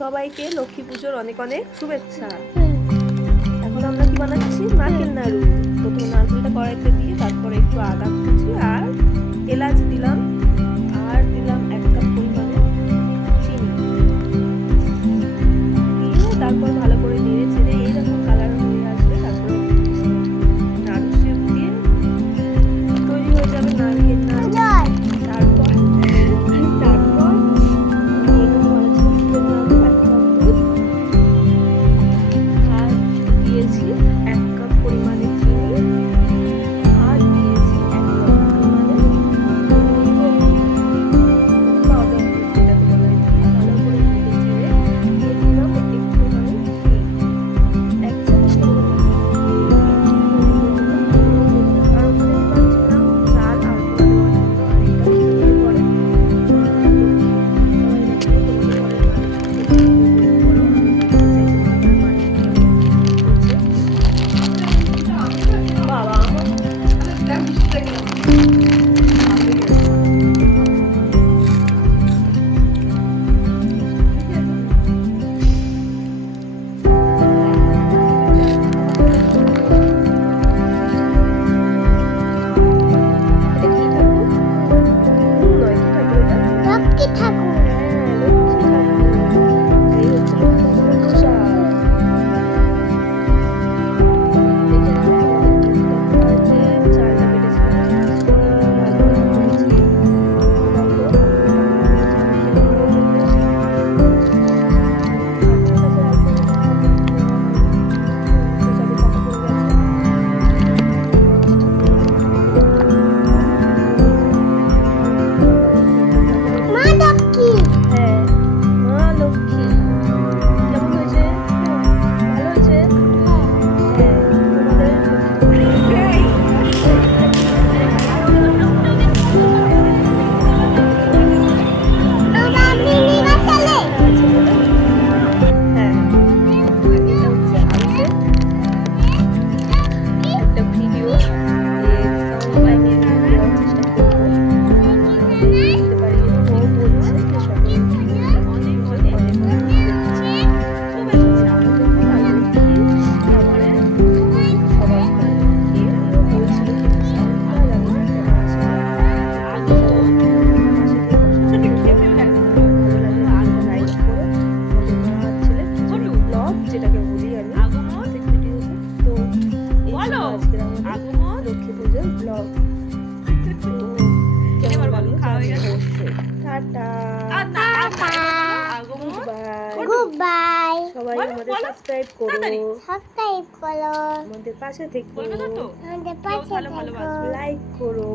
সবাইকে লক্ষ্মী পুজোর অনেক অনেক শুভেচ্ছা। এখন আমরা কি বানাচ্ছি? নারকেল নাড়ু। প্রথমে নারকেলটা কড়াইতে দিয়ে তারপরে একটু আদা কুচি আর এলাচ দিলাম, আর দিলাম 1 কাপ পরিমাণে চিনি দিয়ে তারপর ভালো করে নেড়ে চেড়ে এইরকম কালার হয়ে আসলে তারপরে নাড়ু শেপ দিয়ে তৈরি হয়ে যাবে নারকেল নাড়ু। তারপর দিয়েছি 1 কাপ পরিমাণে চিনি আর দিয়েছি 1 কাপ পরিমাণে পাউডার যেটাকে বলা হয়, ভালো করে নেড়ে চেড়ে দিয়ে দিলাম একটুখানি ঘি, 1 চামচ আর ওখানে দিলাম চাল আর দেওয়ার জন্য, আর এটা দিয়ে পরে যেটাকে বলি আমি তো লক্ষ্মী পুজোর ব্লগ। সবাই আমাদের সাবস্ক্রাইব করো, আমাদের পাশে থেকো, লাইক করো।